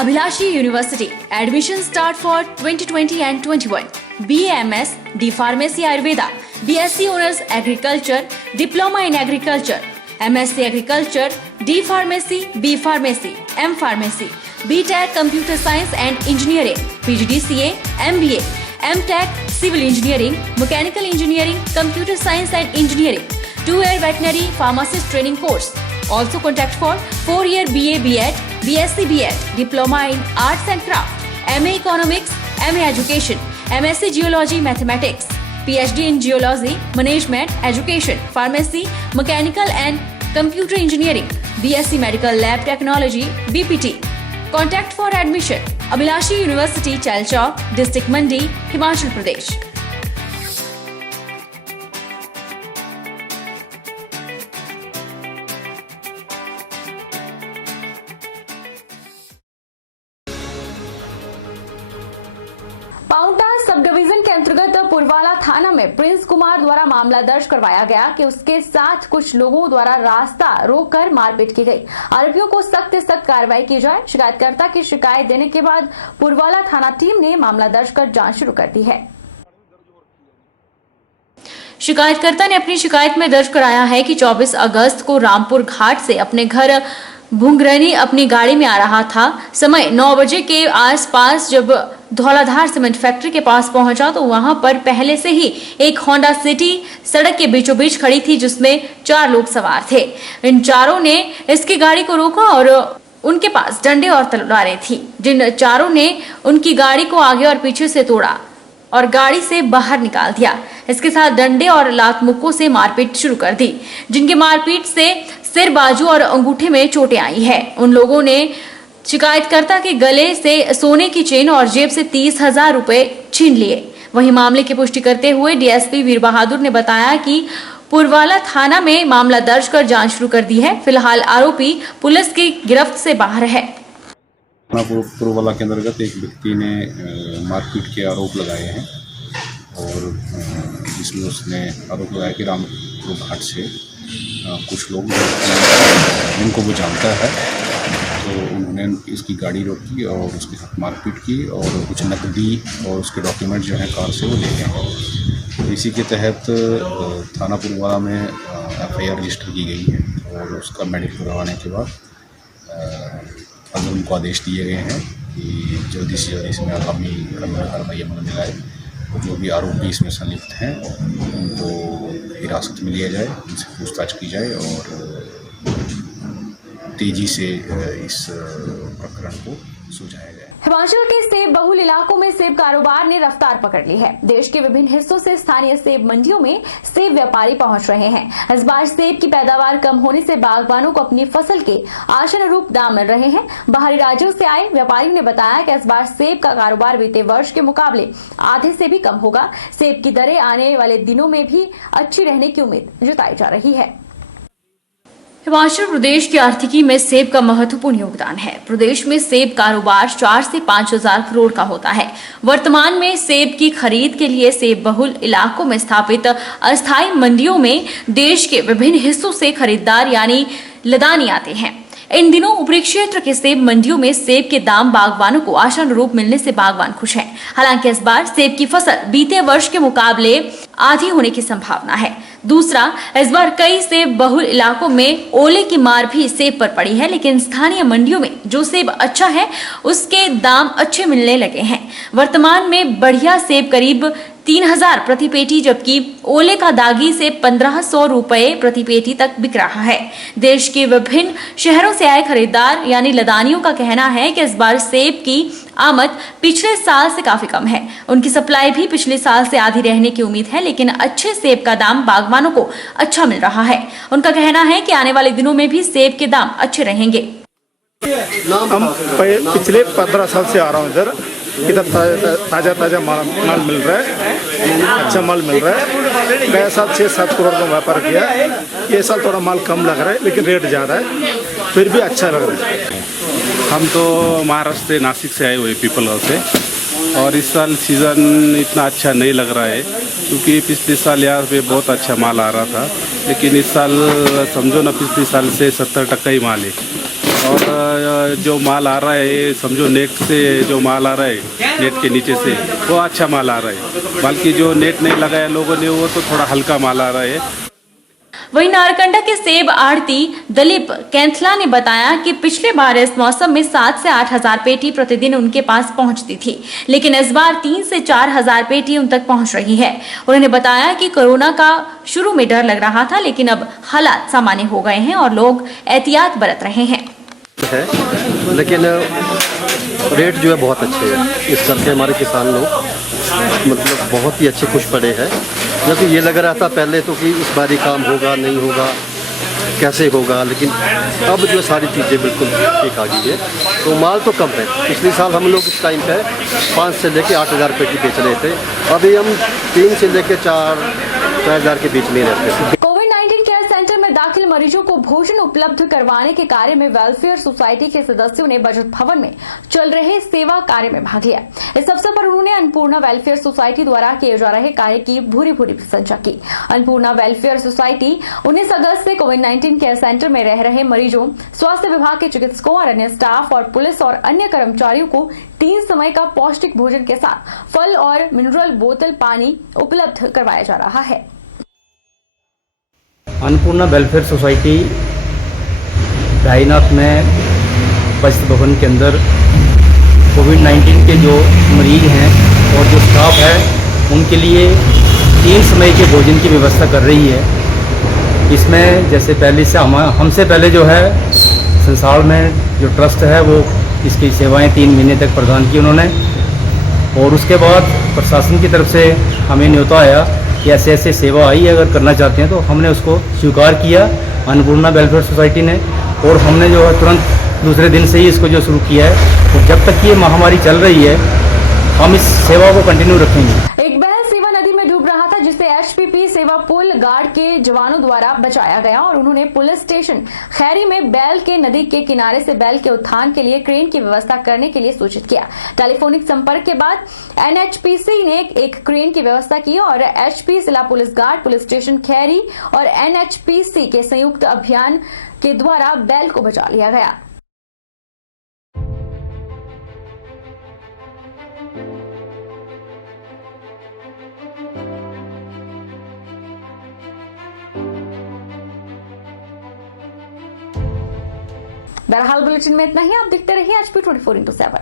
Abhilashi University. Admission start for 2020 and 21. BAMS, D Pharmacy Ayurveda, BSc Honors Agriculture, Diploma in Agriculture, MSc Agriculture, D Pharmacy, B Pharmacy, M Pharmacy, BTech Computer Science and Engineering, PGDCA, MBA, MTech Civil Engineering, Mechanical Engineering, Computer Science and Engineering, 2-year Veterinary Pharmacist Training Course. Also contact for 4-year BA BEd, BSc BEd, Diploma in Arts and Craft, MA Economics, MA Education, MSc Geology Mathematics, PhD in Geology, Management, Education, Pharmacy, Mechanical and Computer Engineering, BSc Medical Lab Technology, BPT. Contact for admission. Abhilashi University, Chalchawk, District Mandi, Himachal Pradesh. Paonta sub division के अंतर्गत पुरवाला थाना में Prince Kumar द्वारा मामला दर्ज करवाया गया कि उसके साथ कुछ लोगों द्वारा रास्ता रोककर मारपीट की गई। आरोपियों को सख्त से सख्त कार्रवाई की जाए। शिकायतकर्ता की शिकायत देने के बाद पुरवाला थाना टीम ने मामला दर्ज कर जांच शुरू कर दी है। शिकायतकर्ता ने अपनी शिकायत में दर्ज कराया है कि 24 अगस्त को रामपुर घाट से अपने घर भुंगरनी अपनी गाड़ी में आ रहा था। समय 9 बजे के आसपास जब धौलाधार सीमेंट फैक्ट्री के पास पहुंचा तो वहां पर पहले से ही एक होंडा सिटी सड़क के बीचों बीच खड़ी थी जिसमें 4 लोग सवार थे। इन चारों ने इसकी गाड़ी को रोका और उनके पास डंडे और तलवारें थी। जिन चारों ने उनकी गाड़ी को आगे और पीछे से तोड़ा और गाड़ी से बाहर निकाल दिया। इसके साथ डंडे और लात मुक्कों से मारपीट शुरू कर दी, जिनकी मारपीट से सिर, बाजू और अंगूठे में चोटें आई है। उन लोगों ने शिकायतकर्ता के गले से सोने की चेन और जेब से 30,000 रुपए छीन लिए। वहीं मामले की पुष्टि करते हुए डीएसपी वीर बहादुर ने बताया कि पुरवाला थाना में मामला दर्ज कर जांच शुरू कर दी है। फिलहाल आरोपी पुलिस की गिरफ्त से बाहर है। पुरवाला के अंतर्गत एक व्यक्ति ने मारपीट के आरोप लगाए हैं और जिसमें उसने आरोप लगाया कि रामपुर घाट से कुछ लोग जिनको वो जानता है तो उन्होंने इसकी गाड़ी रोकी और उसके साथ मारपीट की और कुछ नकदी और उसके डॉक्यूमेंट जो हैं कार से वो ले गए। तो इसी के तहत थाना पुरवाला में एफआईआर रजिस्टर की गई है और उसका मेडिकल करवाने के बाद अगर उनको आदेश दिए गए हैं कि जल्दी से जल्दी इसमें आगामी कार्रवाई अमल में लाए। जो भी आरोपी इसमें संलिप्त हैं उनको हिरासत में लिया जाए, उनसे पूछताछ की जाए और तेजी से इस प्रकरण को सुलझाया जाए। हिमाचल के सेब बहुल इलाकों में सेब कारोबार ने रफ्तार पकड़ ली है। देश के विभिन्न हिस्सों से स्थानीय सेब मंडियों में सेब व्यापारी पहुंच रहे हैं। इस बार सेब की पैदावार कम होने से बागबानों को अपनी फसल के आशानुरूप दाम मिल रहे हैं। बाहरी राज्यों से आए व्यापारी ने बताया कि इस बार सेब का कारोबार बीते वर्ष के मुकाबले आधे से भी कम होगा। सेब की दरें आने वाले दिनों में भी अच्छी रहने की उम्मीद जताई जा रही है। हिमाचल प्रदेश की आर्थिकी में सेब का महत्वपूर्ण योगदान है। प्रदेश में सेब कारोबार 4 से 5 हजार करोड़ का होता है। वर्तमान में सेब की खरीद के लिए सेब बहुल इलाकों में स्थापित अस्थायी मंडियों में देश के विभिन्न हिस्सों से खरीदार यानी लदानी आते हैं। इन दिनों ऊपरी क्षेत्र के सेब मंडियों में सेब के दाम बागबानों को आशानुरूप मिलने से बागबान खुश हैं। हालांकि इस बार सेब की फसल बीते वर्ष के मुकाबले आधी होने की संभावना है। दूसरा, इस बार कई सेब बहुल इलाकों में ओले की मार भी सेब पर पड़ी है, लेकिन स्थानीय मंडियों में जो सेब अच्छा है उसके दाम अच्छे मिलने लगे हैं। वर्तमान में बढ़िया सेब करीब 3,000 प्रति पेटी, जबकि ओले का दागी से 1,500 रुपए प्रति पेटी तक बिक रहा है। देश के विभिन्न शहरों से आए खरीदार यानी लदानियों का कहना है कि इस बार सेब की आमद पिछले साल से काफी कम है। उनकी सप्लाई भी पिछले साल से आधी रहने की उम्मीद है, लेकिन अच्छे सेब का दाम बागबानों को अच्छा मिल रहा है। उनका कहना है कि आने वाले दिनों में भी सेब के दाम अच्छे रहेंगे। हम पिछले 15 साल से आ रहा हूँ इधर ताज़ा माल मिल रहा है, अच्छा माल मिल रहा है। गया साल 6-7 करोड़ का व्यापार किया, ये साल थोड़ा माल कम लग रहा है लेकिन रेट ज़्यादा है, फिर भी अच्छा लग रहा है। हम तो महाराष्ट्र से, नासिक से आए हुए पीपल गाँव से, और इस साल सीज़न इतना अच्छा नहीं लग रहा है क्योंकि पिछले साल यहाँ पे बहुत अच्छा माल आ रहा था, लेकिन इस साल समझो ना पिछले साल से 70% ही माल है और जो माल आ रहा है ये समझो नेट से जो माल आ रहा है नेट के नीचे से वो अच्छा माल आ रहा है, बल्कि जो नेट नहीं लगाया लोगों ने वो तो थोड़ा हल्का माल आ रहा है। वहीं नारकंडा के सेब आढ़ती दिलीप कैंथला ने बताया कि पिछले बार इस मौसम में 7 से 8 हजार पेटी प्रतिदिन उनके पास पहुंचती थी, लेकिन इस बार 3 से 4 हजार पेटी उन तक पहुंच रही है। उन्होंने बताया कि कोरोना का शुरू में डर लग रहा था, लेकिन अब हालात सामान्य हो गए हैं और लोग एहतियात बरत रहे हैं। लेकिन रेट जो है बहुत अच्छे हैं, इस करके हमारे किसान लोग मतलब बहुत ही अच्छे खुश पड़े हैं। जबकि ये लग रहा था पहले तो कि इस बार ही काम होगा नहीं होगा कैसे होगा, लेकिन अब जो सारी चीज़ें बिल्कुल ठीक आ गई है। तो माल तो कम है, पिछले साल हम लोग इस टाइम पे 5 से लेके 8 हज़ार पेटी बेच रहे थे, अभी हम 3 से लेके 4 हज़ार के बीच में रहते थे। कोविड-19 केयर सेंटर में दाखिल मरीजों को भोजन उपलब्ध करवाने के कार्य में वेलफेयर सोसाइटी के सदस्यों ने बजट भवन में चल रहे सेवा कार्य में भाग लिया। इस अवसर पर उन्होंने अन्नपूर्णा वेलफेयर सोसाइटी द्वारा किए जा रहे कार्य की भूरी प्रशंसा की। अन्नपूर्णा वेलफेयर सोसाइटी 19 अगस्त से कोविड-19 केयर सेंटर में रह रहे मरीजों, स्वास्थ्य विभाग के चिकित्सकों और अन्य स्टाफ और पुलिस और अन्य कर्मचारियों को 3 समय का पौष्टिक भोजन के साथ फल और मिनरल बोतल पानी उपलब्ध करवाया जा रहा है। अन्नपूर्णा वेलफेयर सोसाइटी रायनाथ में बचत भवन के अंदर कोविड-19 के जो मरीज हैं और जो स्टाफ है उनके लिए 3 समय के भोजन की व्यवस्था कर रही है। इसमें जैसे पहले से हमसे पहले जो है संसार में जो ट्रस्ट है वो इसकी सेवाएं 3 महीने तक प्रदान की उन्होंने, और उसके बाद प्रशासन की तरफ से हमें न्योता आया कि ऐसे ऐसे सेवा आई है, अगर करना चाहते हैं तो हमने उसको स्वीकार किया अन्नपूर्णा वेलफेयर सोसाइटी ने, और हमने जो है तुरंत दूसरे दिन से ही इसको जो शुरू किया है। तो जब तक ये महामारी चल रही है हम इस सेवा को कंटिन्यू रखेंगे। एक बैल सेवा नदी में डूब रहा था, जिसे एचपीपी सेवा पुल गार्ड के जवानों द्वारा बचाया गया और उन्होंने पुलिस स्टेशन खैरी में बैल के नदी के किनारे से बैल के उत्थान के लिए क्रेन की व्यवस्था करने के लिए सूचित किया। टेलीफोनिक संपर्क के बाद एनएचपीसी ने एक क्रेन की व्यवस्था की और एचपी जिला पुलिस गार्ड, पुलिस स्टेशन खैरी और एनएचपीसी के संयुक्त अभियान के द्वारा बैल को बचा लिया गया। बहरहाल बुलेटिन में इतना ही। आप देखते रहिए HP 24x7।